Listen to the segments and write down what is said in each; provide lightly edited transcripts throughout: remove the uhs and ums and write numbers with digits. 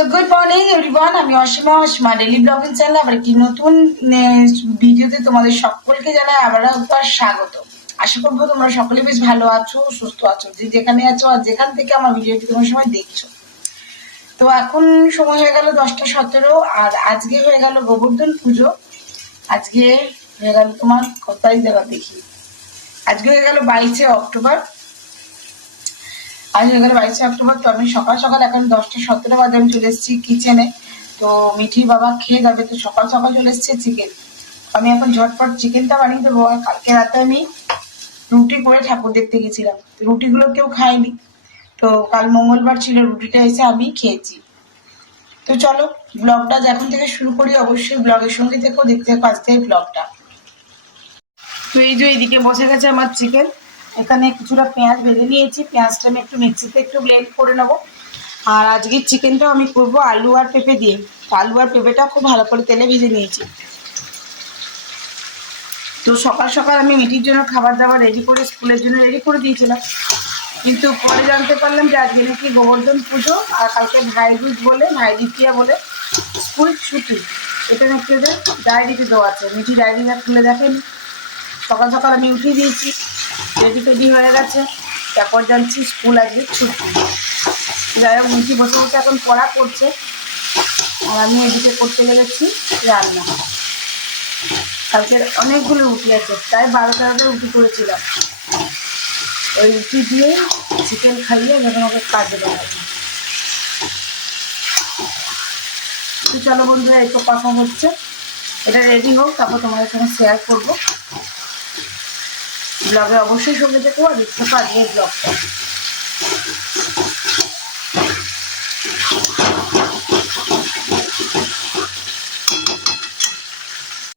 So good morning everyone, আমি Asima daily blogging channel আবার একটি নতুন ভিডিওতে তোমাদের সকলকে জানাই আবার একবার স্বাগত। আশা করবো তোমরা সকলে বেশ ভালো আছো, সুস্থ আছো, যে যেখানে আছো আর যেখান থেকে আমার ভিডিওটি তোমার সময় দেখছো। তো এখন সময় হয়ে গেল 10টা 17, আর আজকে হয়ে গেল গোবর্ধন পুজো। আজকে হয়ে গেল তোমার কত তারিখ দেখা দেখি, আজকে হয়ে গেল 22শে অক্টোবর। আজ হয়ে গেল 22শে অক্টোবর। তো আমি সকাল সকাল এখন 10টা 17 বাজে আমি চলে এসেছি কিচেনে। তো মিঠির বাবা খেয়ে যাবে, তো সকাল সকাল চলে এসেছে চিকেন। আমি এখন ঝটপট চিকেনটা বানিয়ে দেবো। আর কালকে রাতে আমি রুটি করে ঠাকুর দেখতে গেছিলাম, রুটিগুলো কেউ খায়নি, তো কাল মঙ্গলবার ছিল, রুটিটা এসে আমি খেয়েছি। তো চলো ব্লগটা এখন থেকে শুরু করি, অবশ্যই ব্লগের সঙ্গে থেকেও দেখতে থাকো আজকে ব্লগটা। তো এই যে এদিকে বসে গেছে আমার চিকেন, এখানে কিছুটা পেঁয়াজ ভেজে নিয়েছি, পেঁয়াজটা আমি একটু মিক্সিতে একটু ব্লেন্ড করে নেবো। আর আজকের চিকেনটাও আমি করবো আলু আর পেঁপে দিয়ে। আলু আর পেঁপেটা খুব ভালো করে তেলে ভেজে নিয়েছি। তো সকাল সকাল আমি মিঠির জন্য খাবার দাবার রেডি করে স্কুলের জন্য রেডি করে দিয়েছিলাম, কিন্তু পরে জানতে পারলাম যে আজকে নাকি গোবর্ধন পুজো আর কালকে ভাইদুজ বলে, ভাই দ্বিতীয়া বলে স্কুল ছুটি। এটা নাকি ওদের ডায়েরিতে দেওয়া আছে। মিঠি ডায়েরিটা খুলে দেখেনি। সকাল সকাল আমি উঠিয়ে দিয়েছি, রেডি ফেডি হয়ে গেছে, তারপর জানছি স্কুল আজকে ছুটি। যাই হোক, মিঠি বসে বসে এখন পড়া করছে, আর আমি এদিকে করতে গেছি রান্না। কালকে অনেকগুলো রুটি আছে, প্রায় 12-13টা রুটি করেছিলাম। ওই রুটি দিয়ে চিকেন খাইয়ে যখন ওকে কাজে বানাবো। তো চলো বন্ধুরা, একটু কথা হচ্ছে, এটা রেডি হোক, তারপর তোমাদের সঙ্গে শেয়ার করবো। ব্লগে অবশ্যই সঙ্গে থেকো আর দেখতে পারি এই ব্লগটা।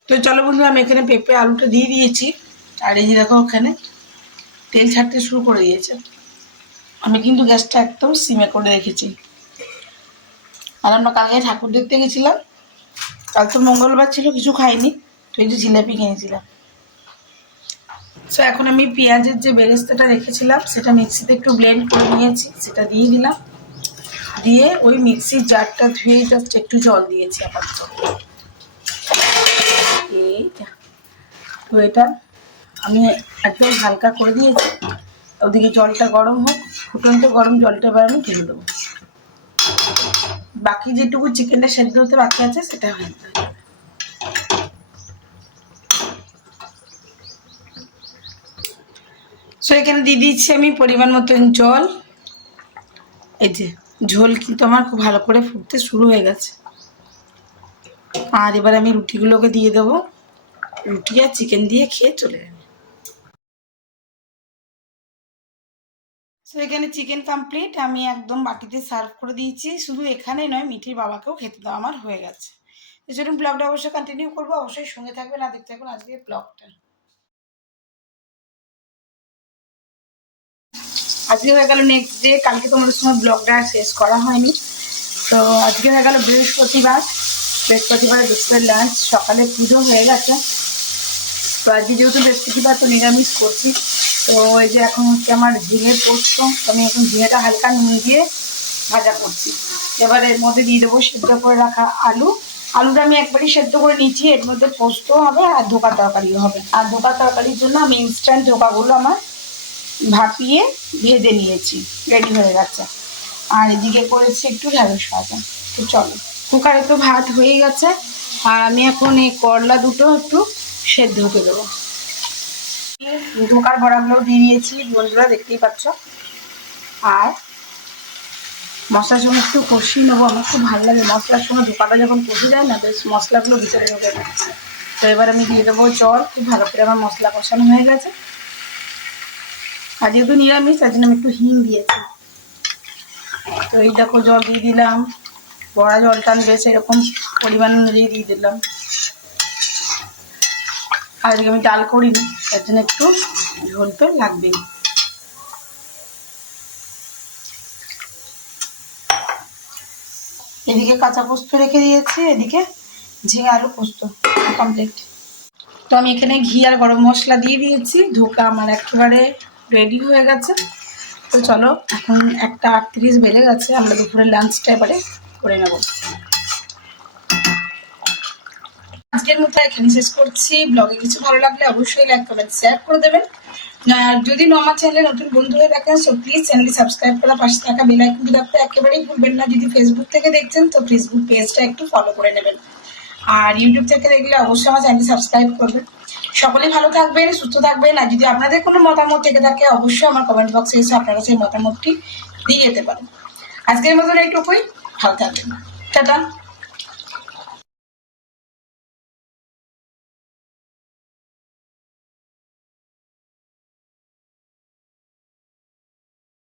তো চলো বন্ধুরা, আমি এখানে পেঁপে আলুটা দিয়ে দিয়েছি, আর এই যে দেখো ওখানে তেল ছাড়তে শুরু করে দিয়েছে। আমি কিন্তু গ্যাসটা একদম সিমে করে রেখেছি। আর আমরা কালকে ঠাকুর দেখতে গেছিলাম, কাল তো মঙ্গলবার ছিল, কিছু খাইনি, তো এই যে জিলাপি কিনেছিলাম। তো এখন আমি পেঁয়াজের যে বেরেস্তাটা রেখেছিলাম সেটা মিক্সিতে একটু ব্লেন্ড করে নিয়েছি, সেটা দিয়ে দিলাম। দিয়ে ওই মিক্সির জারটা ধুয়ে জাস্ট একটু জল দিয়েছি আপাতত। এইটা তো এটা আমি একদম হালকা করে দিয়েছি। ওদিকে জলটা গরম হোক, ফুটন্ত গরম জলটা এবার আমি ঢেলে দেবো। বাকি যেটুকু চিকেনটা সেদ্ধ হতে বাকি আছে সেটা হয়ে যাবে। সো এখানে দিয়ে দিচ্ছি আমি পরিমাণ মতন জল। এই যে ঝোল কিন্তু আমার খুব ভালো করে ফুটতে শুরু হয়ে গেছে। আর এবার আমি রুটিগুলোকে দিয়ে দেবো, রুটি আর চিকেন দিয়ে খেয়ে চলে যাবে। সো এখানে চিকেন কমপ্লিট, আমি একদম বাটিতে সার্ভ করে দিয়েছি। শুধু এখানে নয়, মিঠির বাবাকেও খেতে দেওয়া আমার হয়ে গেছে। এই জন্য ব্লগটা অবশ্যই কন্টিনিউ করবো, অবশ্যই সঙ্গে থাকবেন আর দেখতে থাকুন আজকের ব্লগটা। আজকে হয়ে গেল নেক্সট ডে, কালকে তোমাদের সময় ব্লগটা শেষ করা হয়নি। তো আজকে হয়ে গেল বৃহস্পতিবার, বৃহস্পতিবারে দুপুরের লাঞ্চ, সকালে পুজো হয়ে গেছে। তো আজকে যেহেতু বৃহস্পতিবার তো নিরামিষ করছি। তো এই যে এখন হচ্ছে আমার ঝিঙের পোস্ত, আমি এখন ঝিঙেটা হালকা নুন দিয়ে ভাজা করছি। এবার এর মধ্যে দিয়ে দেবো সেদ্ধ করে রাখা আলু। আলুটা আমি একবারই সেদ্ধ করে নিচ্ছি, এর মধ্যে পোস্ত হবে আর ধোকা তরকারিও হবে। আর ধোকা তরকারির জন্য আমি ইনস্ট্যান্ট ধোকাগুলো আমার ভাপিয়ে ভেজে নিয়েছি, রেডি হয়ে গেছে। আর এদিকে করেছি একটু ঢ্যাঁড়স ভাজা। তো চলো, কুকারে তো ভাত হয়ে গেছে, আর আমি এখন এই করলা দুটো একটু সেদ্ধ হতে দেবো। ধোকার বড়াগুলো দিয়ে দিয়েছি বন্ধুরা, দেখতেই পাচ্ছ। আর মশলার সঙ্গে একটু কষিয়ে নেবো, আমার খুব ভালো লাগে মশলার সঙ্গে ধোকাটা যখন কষে যায় না, বেশ মশলাগুলো ভিতরে ঢুকে যাচ্ছে। তো এবার আমি দিয়ে দেবো জল, খুব ভালো করে আমার মশলা কষানো হয়ে গেছে। আর যেহেতু নিরামিষ তার জন্য আমি একটু হিং দিয়েছি। তো এই দেখো জল দিয়ে দিলাম, বড়া জল টানবে সেরকম পরিমাণ অনুযায়ী দিয়ে দিলাম। আজকে আমি ডাল করিনি, তার জন্য একটু ঝোল তো লাগবেই। এদিকে কাঁচা পোস্ত রেখে দিয়েছি, এদিকে ঝিঙে আলু পোস্ত কমপ্লিট। তো আমি এখানে ঘি আর গরম মশলা দিয়ে দিয়েছি, ধোকা আমার একেবারে রেডি হয়ে গেছে। তো চলো, এখন 1টা 38 বেজে গেছে, আমরা দুপুরের লাঞ্চটা এবারে করে নেব। আজকের মতো এখানে শেষ করছি। ব্লগে কিছু ভালো লাগলে অবশ্যই লাইক কমেন্ট শেয়ার করে দেবেন। আর যদি আমার চ্যানেলে নতুন বন্ধু হয়ে থাকেন সো প্লিজ চ্যানেলটি সাবস্ক্রাইব করা, পাশে থাকা বেল আইকনটি দাবতে একেবারেই ভুলবেন না। যদি ফেসবুক থেকে দেখছেন তো ফেসবুক পেজটা একটু ফলো করে নেবেন, আর ইউটিউব থেকে দেখলে অবশ্যই আমার চ্যানেলটি সাবস্ক্রাইব করবেন। সকলেই ভালো থাকবেন, সুস্থ থাকবেন। আর যদি আপনাদের কোনো মতামত থেকে থাকে অবশ্যই আমার কমেন্ট বক্সে এসে আপনারা সেই মতামতটি দিয়ে যেতে পারেন। আজকের মতন এইটুকুই, ভালো থাকবেন, টাটা।